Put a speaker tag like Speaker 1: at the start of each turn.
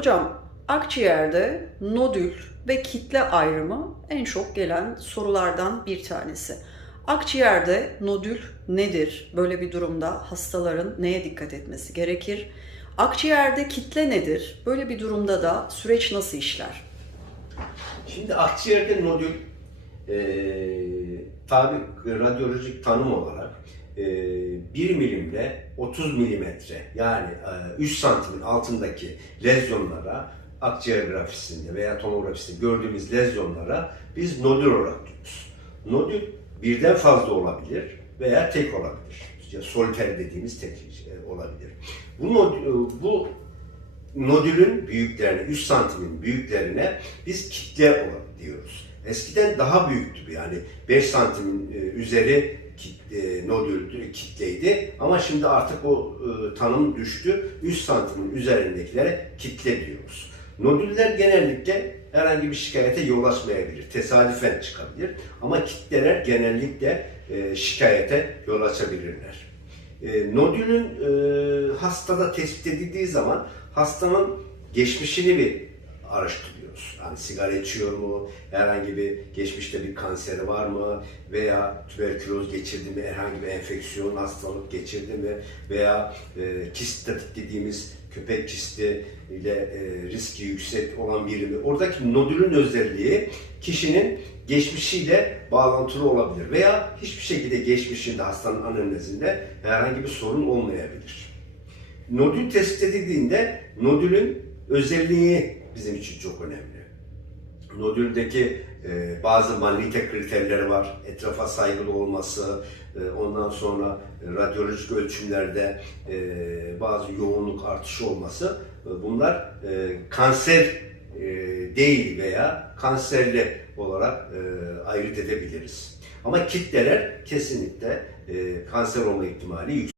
Speaker 1: Hocam akciğerde nodül ve kitle ayrımı en çok gelen sorulardan bir tanesi. Akciğerde nodül nedir? Böyle bir durumda hastaların neye dikkat etmesi gerekir? Akciğerde kitle nedir? Böyle bir durumda da süreç nasıl işler?
Speaker 2: Şimdi akciğerde nodül e, tabi radyolojik tanım olarak e, 1 milimle 30 milimetre yani e, 3 santimin altındaki lezyonlara akciğer grafisinde veya tomografisinde gördüğümüz lezyonlara biz nodül olarak diyoruz. Nodül birden fazla olabilir veya tek olabilir. İşte soliter dediğimiz tek e, olabilir. Bu, nodül, bu nodülün büyüklerine, 3 santimin büyüklerine biz kitle diyoruz. Eskiden daha büyüktü yani 5 santimin e, üzeri kitle, nodüldü, kitleydi ama şimdi artık o e, tanım düştü. 3 santimin üzerindekilere kitle diyoruz. Nodüller genellikle herhangi bir şikayete yol açmayabilir, tesadüfen çıkabilir ama kitleler genellikle e, şikayete yol açabilirler. E, nodülün e, hastada tespit edildiği zaman hastanın geçmişini bir araştırıyoruz. Yani sigara içiyor mu, herhangi bir geçmişte bir kanseri var mı veya tüberküloz geçirdi mi, herhangi bir enfeksiyon, hastalık geçirdi mi veya e, kistatik dediğimiz köpek kisti ile e, riski yüksek olan biri mi? Oradaki nodülün özelliği kişinin geçmişiyle bağlantılı olabilir veya hiçbir şekilde geçmişinde hastanın anamnezinde herhangi bir sorun olmayabilir. Nodül tespit edildiğinde nodülün özelliği bizim için çok önemli. Nodüldeki e, bazı manyete kriterleri var. Etrafa saygılı olması, e, ondan sonra radyolojik ölçümlerde e, bazı yoğunluk artışı olması. E, bunlar e, kanser e, değil veya kanserli olarak e, ayırt edebiliriz. Ama kitleler kesinlikle e, kanser olma ihtimali yüksek.